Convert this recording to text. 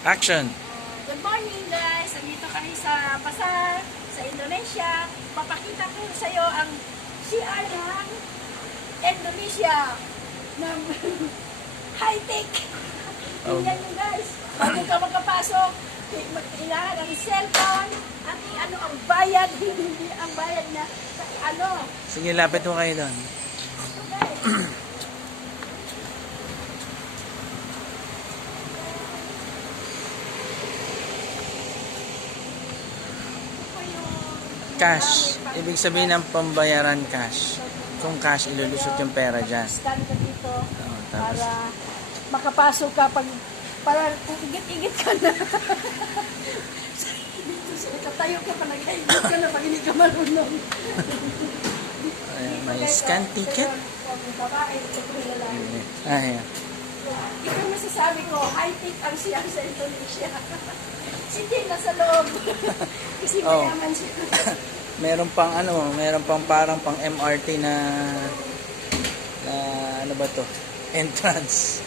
Action! Good morning guys! Nandito kami sa Pasar, sa Indonesia. Papakita ko sa iyo ang CR ng Indonesia ng high-tech. Tingnan nyo guys, bago ka makapasok, kailangan ang cellphone at ano ang bayad, hindi ang bayad na ano. Sige, lapit mo kayo doon. So guys, Cash. Ibig sabihin ng pambayaran cash. Kung cash, ilulusot yung pera dyan. stand ka dito Tapos, para makapasok ka para igit-igit ka na. Tatayo ka pa, nag-igit ka na pag hindi ka marunong. may scan ticket. Babae, ito ko lalaki. Ayan. Ikaw masasabi ko, high-tech ang siya sa Indonesia. Si Jay nasa loob. Kasi Oh. mayaman siya. Meron pang parang pang MRT na ano ba to? Entrance.